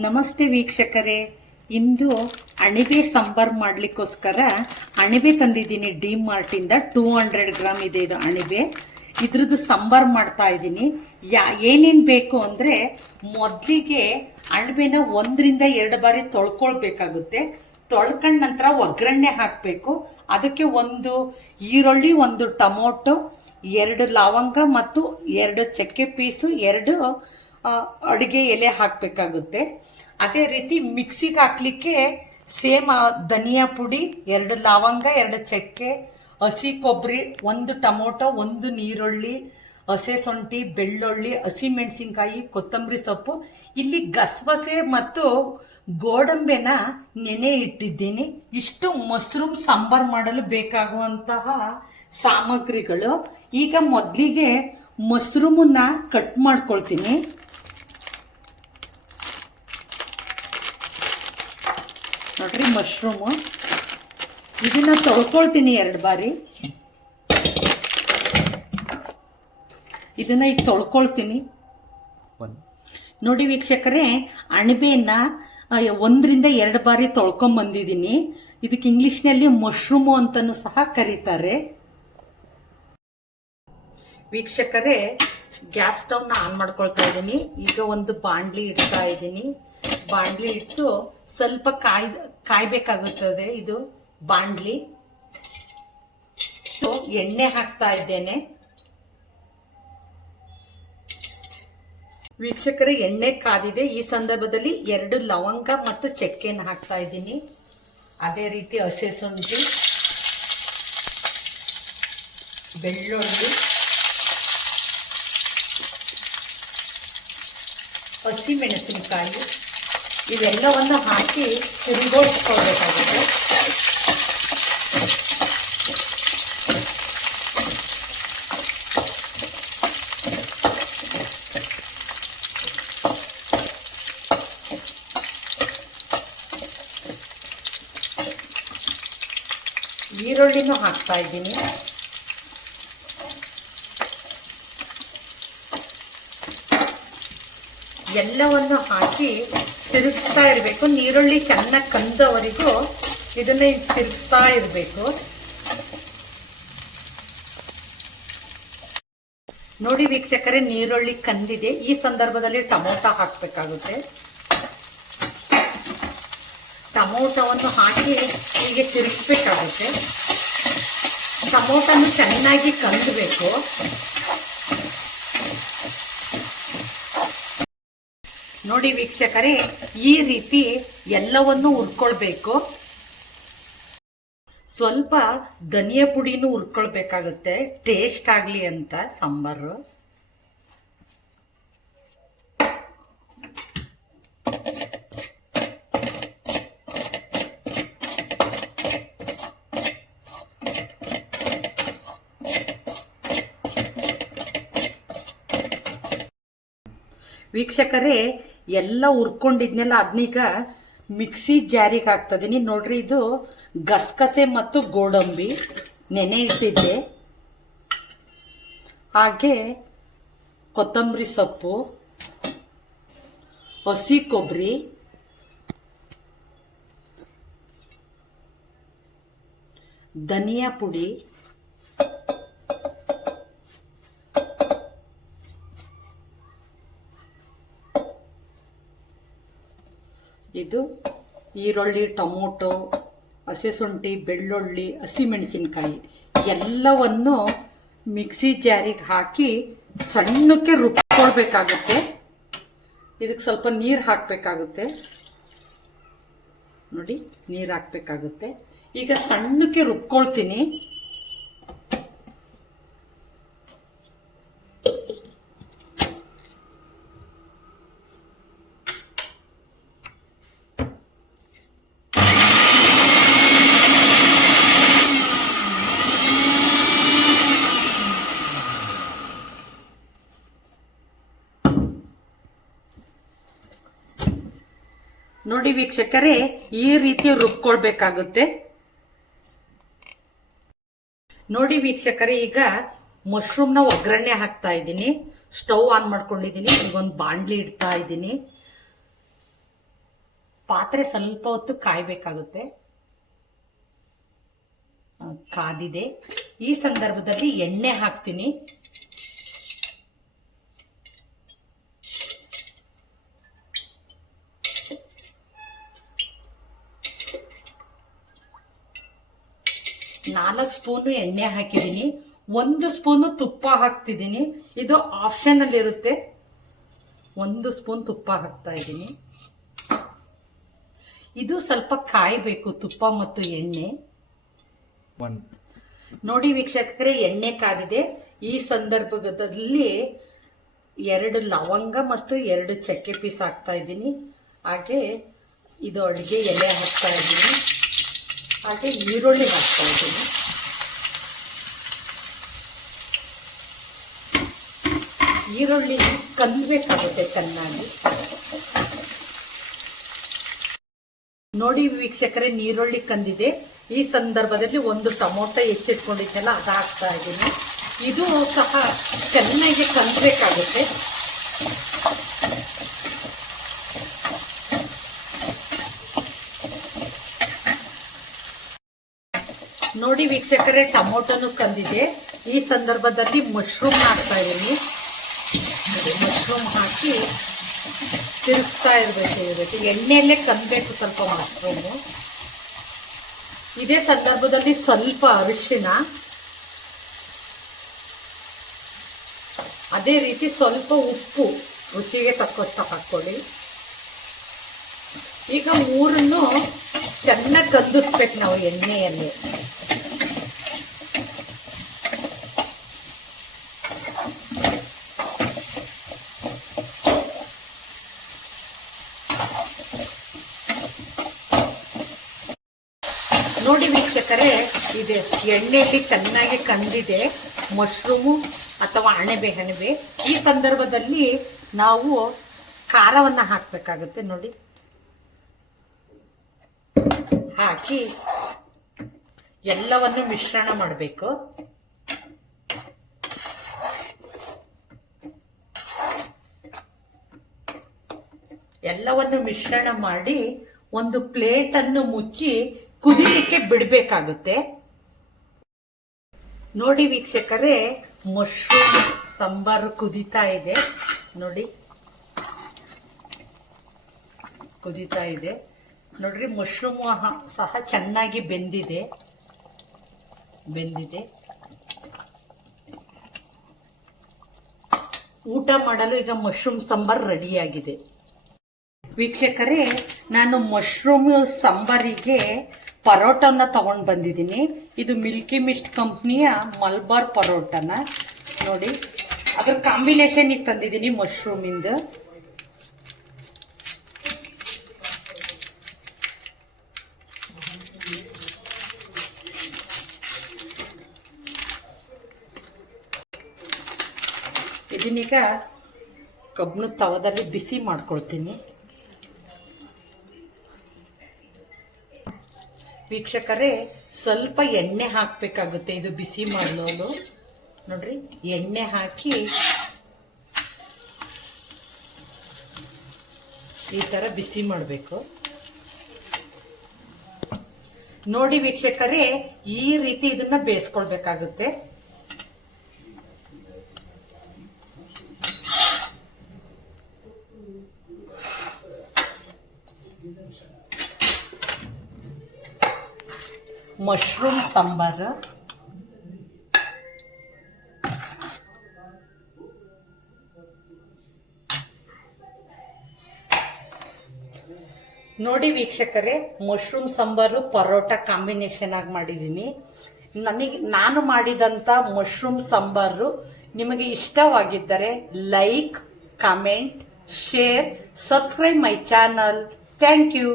ನಮಸ್ತೆ ವೀಕ್ಷಕರೇ, ಇಂದು ಅಣಿಬೆ ಸಾಂಬಾರ್ ಮಾಡ್ಲಿಕ್ಕೋಸ್ಕರ ಅಣಿಬೆ ತಂದಿದ್ದೀನಿ. ಡಿ ಮಾರ್ಟಿಂದ 200 ಗ್ರಾಮ್ ಇದೆ ಇದು ಅಣಿಬೆ. ಇದ್ರದ್ದು ಸಾಂಬಾರ್ ಮಾಡ್ತಾ ಇದ್ದೀನಿ. ಏನೇನು ಬೇಕು ಅಂದರೆ, ಮೊದಲಿಗೆ ಅಣಿಬೆನ 1ರಿಂದ 2 ಬಾರಿ ತೊಳ್ಕೊಳ್ಬೇಕಾಗುತ್ತೆ. ತೊಳ್ಕೊಂಡ ನಂತರ ಒಗ್ಗರಣೆ ಹಾಕಬೇಕು. ಅದಕ್ಕೆ 1 ಈರುಳ್ಳಿ, 1 ಟೊಮೊಟೊ, 2 ಲವಂಗ ಮತ್ತು 2 ಚಕ್ಕೆ ಪೀಸು, 2 ಅಡುಗೆ ಎಲೆ ಹಾಕಬೇಕಾಗುತ್ತೆ. ಅದೇ ರೀತಿ ಮಿಕ್ಸಿಗೆ ಹಾಕ್ಲಿಕ್ಕೆ ಸೇಮ್ ಧನಿಯಾ ಪುಡಿ, 2 ಲವಂಗ, 2 ಚಕ್ಕೆ, ಹಸಿ ಕೊಬ್ಬರಿ, 1 ಟೊಮೊಟೊ, 1 ನೀರುಳ್ಳಿ, ಹಸೆ ಶುಂಠಿ, ಬೆಳ್ಳುಳ್ಳಿ, ಹಸಿಮೆಣಸಿನ್ಕಾಯಿ, ಕೊತ್ತಂಬರಿ ಸೊಪ್ಪು. ಇಲ್ಲಿ ಗಸಗಸೆ ಮತ್ತು ಗೋಡಂಬಿನ ನೆನೆ ಇಟ್ಟಿದ್ದೀನಿ. ಇಷ್ಟು ಮಶ್ರೂಮ್ ಸಾಂಬಾರ್ ಮಾಡಲು ಬೇಕಾಗುವಂತಹ ಸಾಮಗ್ರಿಗಳು. ಈಗ ಮೊದಲಿಗೆ ಮಶ್ರೂಮನ್ನ ಕಟ್ ಮಾಡ್ಕೊಳ್ತೀನಿ. ನೋಡ್ರಿ, ಮಶ್ರೂಮು ಇದನ್ನ ತೊಳ್ಕೊಳ್ತೀನಿ 2 ಬಾರಿ. ಇದನ್ನ ಈಗ ತೊಳ್ಕೊಳ್ತೀನಿ. ನೋಡಿ ವೀಕ್ಷಕರೇ, ಅಣಬೆಯನ್ನ 1ರಿಂದ 2 ಬಾರಿ ತೊಳ್ಕೊಂಬಂದಿದ್ದೀನಿ. ಇದಕ್ಕೆ ಇಂಗ್ಲಿಷ್ನಲ್ಲಿ ಮಶ್ರೂಮು ಅಂತಲೂ ಸಹ ಕರೀತಾರೆ. ವೀಕ್ಷಕರೇ, ಗ್ಯಾಸ್ ಸ್ಟವ್ನ ಆನ್ ಮಾಡ್ಕೊಳ್ತಾ ಇದ್ದೀನಿ. ಈಗ ಒಂದು ಬಾಂಡ್ಲಿ ಇಡ್ತಾ ಇದ್ದೀನಿ. ಬಾಂಡ್ಲಿ ಇಟ್ಟು ಸ್ವಲ್ಪ ಕಾಯ್ಬೇಕಾಗುತ್ತದೆ. ಇದು ಬಾಂಡ್ಲಿ. ಎಣ್ಣೆ ಹಾಕ್ತಾ ಇದ್ದೇನೆ. ವೀಕ್ಷಕರೇ, ಎಣ್ಣೆ ಕಾದಿದೆ. ಈ ಸಂದರ್ಭದಲ್ಲಿ 2 ಲವಂಗ ಮತ್ತು ಚಕ್ಕೆನ ಹಾಕ್ತಾ ಇದ್ದೀನಿ. ಅದೇ ರೀತಿ ಹಸೆ ಶುಂಠಿ, ಬೆಳ್ಳುಳ್ಳಿ, ಹಸಿ ಮೆಣಸಿನಕಾಯಿ ಇವೆಲ್ಲವನ್ನು ಹಾಕಿ ತಿರುಗಿಸ್ಕೊಳ್ಬೇಕಾಗುತ್ತೆ. ಈರುಳ್ಳಿನೂ ಹಾಕ್ತಾ ಇದ್ದೀನಿ. ಎಲ್ಲವನ್ನು ಹಾಕಿ ತಿರುಗಿಸ್ತಾ ಇರಬೇಕು. ನೀರುಳ್ಳಿ ಚೆನ್ನಾಗಿ ಕಂದವರೆಗೂ ಇದನ್ನ ತಿರುಗಿಸ್ತಾ ಇರಬೇಕು. ನೋಡಿ ವೀಕ್ಷಕರೇ, ನೀರುಳ್ಳಿ ಕಂದಿದೆ. ಈ ಸಂದರ್ಭದಲ್ಲಿ ಟೊಮೊಟೊ ಹಾಕಬೇಕಾಗುತ್ತೆ. ಟೊಮೊಟೊವನ್ನು ಹಾಕಿ ಹೀಗೆ ತಿರುಗಿಸ್ಬೇಕಾಗುತ್ತೆ. ಟೊಮೊಟೊನು ಚೆನ್ನಾಗಿ ಕಂದಬೇಕು. ನೋಡಿ ವೀಕ್ಷಕರೇ, ಈ ರೀತಿ ಎಲ್ಲವನ್ನು ಹುರ್ಕೊಳ್ಬೇಕು. ಸ್ವಲ್ಪ ಧನಿಯಾ ಪುಡಿನೂ ಹುರ್ಕೊಳ್ಬೇಕಾಗುತ್ತೆ, ಟೇಸ್ಟ್ ಆಗಲಿ ಅಂತ ಸಾಂಬಾರು. ವೀಕ್ಷಕರೇ, ಎಲ್ಲ ಹುರ್ಕೊಂಡಿದ್ನೆಲ್ಲ ಅದನ್ನೀಗ ಮಿಕ್ಸಿ ಜಾರಿಗೆ ಹಾಕ್ತಾ ಇದೀನಿ. ನೋಡ್ರಿ, ಇದು ಗಸಗಸೆ ಮತ್ತು ಗೋಡಂಬಿ ನೆನೆ ಇಟ್ಟಿದ್ದೆ. ಹಾಗೆ ಕೊತ್ತಂಬರಿ ಸೊಪ್ಪು, ಹಸಿ ಕೊಬ್ಬರಿ, ಧನಿಯಾ ಪುಡಿ, ಇದು ಈರುಳ್ಳಿ, ಟೊಮೊಟೊ, ಹಸೆ ಶುಂಠಿ, ಬೆಳ್ಳುಳ್ಳಿ, ಹಸಿಮೆಣಸಿನ್ಕಾಯಿ ಎಲ್ಲವನ್ನು ಮಿಕ್ಸಿ ಜಾರಿಗೆ ಹಾಕಿ ಸಣ್ಣಕ್ಕೆ ರುಬ್ಕೊಳ್ಬೇಕಾಗುತ್ತೆ. ಇದಕ್ಕೆ ಸ್ವಲ್ಪ ನೀರು ಹಾಕಬೇಕಾಗುತ್ತೆ. ನೋಡಿ, ನೀರು ಹಾಕಬೇಕಾಗುತ್ತೆ. ಈಗ ಸಣ್ಣಕ್ಕೆ ರುಬ್ಕೊಳ್ತೀನಿ. ನೋಡಿ ವೀಕ್ಷಕರೇ, ಈ ರೀತಿ ರುಬ್ಕೊಳ್ಬೇಕಾಗುತ್ತೆ. ನೋಡಿ ವೀಕ್ಷಕರೇ, ಈಗ ಮಶ್ರೂಮ್ನ ಒಗ್ಗರಣೆ ಹಾಕ್ತಾ ಇದ್ದೀನಿ. ಸ್ಟವ್ ಆನ್ ಮಾಡ್ಕೊಂಡಿದ್ದೀನಿ. ಈಗ ಒಂದು ಬಾಂಡ್ಲಿ ಇಡ್ತಾ ಇದ್ದೀನಿ. ಪಾತ್ರೆ ಸ್ವಲ್ಪ ಹೊತ್ತು ಕಾಯ್ಬೇಕಾಗುತ್ತೆ. ಕಾದಿದೆ. ಈ ಸಂದರ್ಭದಲ್ಲಿ ಎಣ್ಣೆ ಹಾಕ್ತೀನಿ. ನಾಲ್ಕು ಸ್ಪೂನು ಎಣ್ಣೆ ಹಾಕಿದ್ದೀನಿ. 1 ಸ್ಪೂನು ತುಪ್ಪ ಹಾಕ್ತಿದ್ದೀನಿ. ಇದು ಆಪ್ಷನಲ್ ಇರುತ್ತೆ. 1 ಸ್ಪೂನ್ ತುಪ್ಪ ಹಾಕ್ತಾ ಇದ್ದೀನಿ. ಇದು ಸ್ವಲ್ಪ ಕಾಯಬೇಕು, ತುಪ್ಪ ಮತ್ತು ಎಣ್ಣೆ. ನೋಡಿ ವೀಕ್ಷಕರೇ, ಎಣ್ಣೆ ಕಾದಿದೆ. ಈ ಸಂದರ್ಭದಲ್ಲಿ 2 ಲವಂಗ ಮತ್ತು 2 ಚಕ್ಕೆ ಪೀಸ್ ಹಾಕ್ತಾ ಇದ್ದೀನಿ. ಹಾಗೆ ಇದು ಅಡುಗೆ ಎಲೆ ಹಾಕ್ತಾ ಇದ್ದೀನಿ. ಹಾಗೆ ಈರುಳ್ಳಿ ಹಾಕ್ತಾ ಇದ್ದೀನಿ. ಈರುಳ್ಳಿ ಕಂದಬೇಕಾಗುತ್ತೆ ಚೆನ್ನಾಗಿ. ನೋಡಿ ವೀಕ್ಷಕರೇ, ನೀರುಳ್ಳಿ ಕಂದಿದೆ. ಈ ಸಂದರ್ಭದಲ್ಲಿ 1 ಟೊಮೊಟೊ ಹೆಚ್ಚಿಟ್ಕೊಂಡಿದ್ದೆಲ್ಲ ಅದು ಹಾಕ್ತಾ ಇದ್ದೀನಿ. ಇದು ಸಹ ಚೆನ್ನಾಗಿ ಕಂದಬೇಕಾಗುತ್ತೆ. ನೋಡಿ ವೀಕ್ಷಕರೇ, ಟೊಮೊಟೊನು ಕಂದಿದೆ. ಈ ಸಂದರ್ಭದಲ್ಲಿ ಮಶ್ರೂಮ್ ಹಾಕ್ತಾ ಇದ್ದೀನಿ. ಮಶ್ರೂಮ್ ಹಾಕಿ ತಿರುಗಿಸ್ತಾ ಇರಬೇಕು. ಎಣ್ಣೆಯಲ್ಲೇ ಕಂದಬೇಕು ಸ್ವಲ್ಪ ಮಶ್ರೂಮು. ಇದೇ ಸಂದರ್ಭದಲ್ಲಿ ಸ್ವಲ್ಪ ಅರಿಶಿನ, ಅದೇ ರೀತಿ ಸ್ವಲ್ಪ ಉಪ್ಪು ರುಚಿಗೆ ತಕ್ಕಷ್ಟು ಹಾಕೊಳ್ಳಿ. ಈಗ 3 ಚೆನ್ನಾಗಿ ಕಂದಿಸ್ಬೇಕು ನಾವು ಎಣ್ಣೆಯಲ್ಲಿ. ನೋಡಿ ವೀಕ್ಷಕರೇ, ಇದೆ ಎಣ್ಣೆಯಲ್ಲಿ ಚೆನ್ನಾಗಿ ಕಂದಿದೆ ಮಶ್ರೂಮು ಅಥವಾ ಅಣಬೆ. ಈ ಸಂದರ್ಭದಲ್ಲಿ ನಾವು ಖಾರವನ್ನು ಹಾಕಬೇಕಾಗುತ್ತೆ. ನೋಡಿ, ಹಾಕಿ ಎಲ್ಲವನ್ನು ಮಿಶ್ರಣ ಮಾಡಬೇಕು. ಎಲ್ಲವನ್ನು ಮಿಶ್ರಣ ಮಾಡಿ ಒಂದು ಪ್ಲೇಟನ್ನು ಮುಚ್ಚಿ ಕುದಿಲಿಕ್ಕೆ ಬಿಡಬೇಕಾಗುತ್ತೆ. ನೋಡಿ ವೀಕ್ಷಕರೇ, ಮಶ್ರೂಮ್ ಸಾಂಬಾರು ಕುದೀತಾ ಇದೆ. ನೋಡಿ, ಕುದೀತಾ ಇದೆ. ನೋಡ್ರಿ, ಮಶ್ರೂಮ್ ಸಹ ಚೆನ್ನಾಗಿ ಬೆಂದಿದೆ. ಊಟ ಮಾಡಲು ಈಗ ಮಶ್ರೂಮ್ ಸಾಂಬಾರ್ ರೆಡಿಯಾಗಿದೆ. ವೀಕ್ಷಕರೇ, ನಾನು ಮಶ್ರೂಮ್ ಸಾಂಬಾರಿಗೆ ಪರೋಟನ ತಗೊಂಡು ಬಂದಿದ್ದೀನಿ. ಇದು ಮಿಲ್ಕಿ ಮಿಸ್ಟ್ ಕಂಪ್ನಿಯ ಮಲ್ಬಾರ್ ಪರೋಟನ. ನೋಡಿ, ಅದ್ರ ಕಾಂಬಿನೇಷನ್ ಈಗ ತಂದಿದ್ದೀನಿ ಮಶ್ರೂಮಿಂದ. ಇದನ್ನೀಗ ಕಬ್ಬಿಣದ ತವದಲ್ಲಿ ಬಿಸಿ ಮಾಡ್ಕೊಳ್ತೀನಿ. ವೀಕ್ಷಕರೇ, ಸ್ವಲ್ಪ ಎಣ್ಣೆ ಹಾಕಬೇಕಾಗುತ್ತೆ ಇದು ಬಿಸಿ ಮಾಡಲು. ನೋಡ್ರಿ, ಎಣ್ಣೆ ಹಾಕಿ ಈ ತರ ಬಿಸಿ ಮಾಡಬೇಕು. ನೋಡಿ ವೀಕ್ಷಕರೇ, ಈ ರೀತಿ ಇದನ್ನ ಬೇಯಿಸ್ಕೊಳ್ಬೇಕಾಗುತ್ತೆ. ಮಶ್ರೂಮ್ ಸಾಂಬಾರು ನೋಡಿ ವೀಕ್ಷಕರೇ, ಮಶ್ರೂಮ್ ಸಾಂಬಾರು ಪರೋಟ ಕಾಂಬಿನೇಷನ್ ಆಗಿ ಮಾಡಿದ್ದೀನಿ. ನಾನು ಮಾಡಿದಂತ ಮಶ್ರೂಮ್ ಸಾಂಬಾರು ನಿಮಗೆ ಇಷ್ಟವಾಗಿದ್ದರೆ like, comment, share, subscribe my channel. Thank you.